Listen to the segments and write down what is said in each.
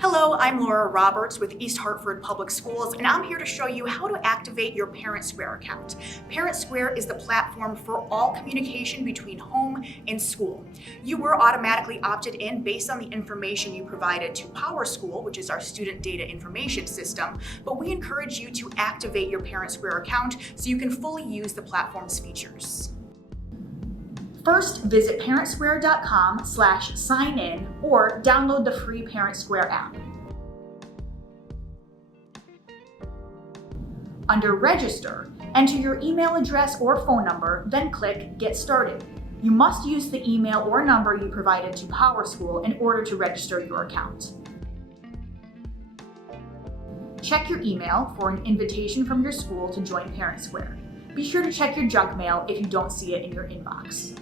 Hello, I'm Laura Roberts with East Hartford Public Schools, and I'm here to show you how to activate your ParentSquare account. ParentSquare is the platform for all communication between home and school. You were automatically opted in based on the information you provided to PowerSchool, which is our student data information system, but we encourage you to activate your ParentSquare account so you can fully use the platform's features. First, visit parentsquare.com/sign-in or download the free ParentSquare app. Under Register, enter your email address or phone number, then click Get Started. You must use the email or number you provided to PowerSchool in order to register your account. Check your email for an invitation from your school to join ParentSquare. Be sure to check your junk mail if you don't see it in your inbox.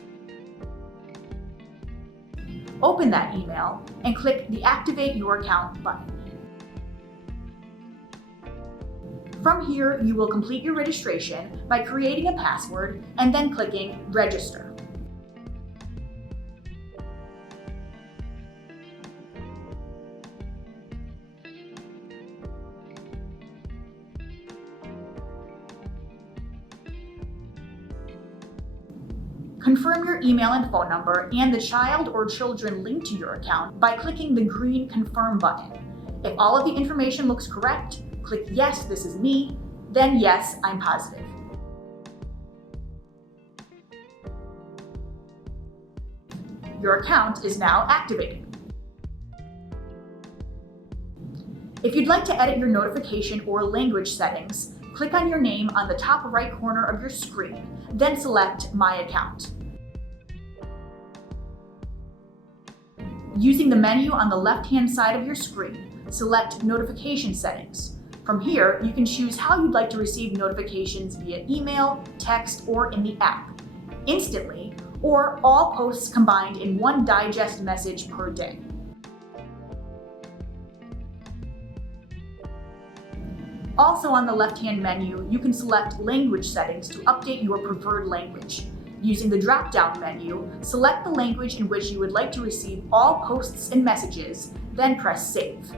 Open that email and click the Activate Your Account button. From here, you will complete your registration by creating a password and then clicking Register. Confirm your email and phone number and the child or children linked to your account by clicking the green Confirm button. If all of the information looks correct, click Yes, this is me, then Yes, I'm positive. Your account is now activated. If you'd like to edit your notification or language settings, click on your name on the top right corner of your screen, then select My Account. Using the menu on the left-hand side of your screen, select Notification Settings. From here, you can choose how you'd like to receive notifications via email, text, or in the app, instantly, or all posts combined in one digest message per day. Also on the left-hand menu, you can select language settings to update your preferred language. Using the drop-down menu, select the language in which you would like to receive all posts and messages, then press Save.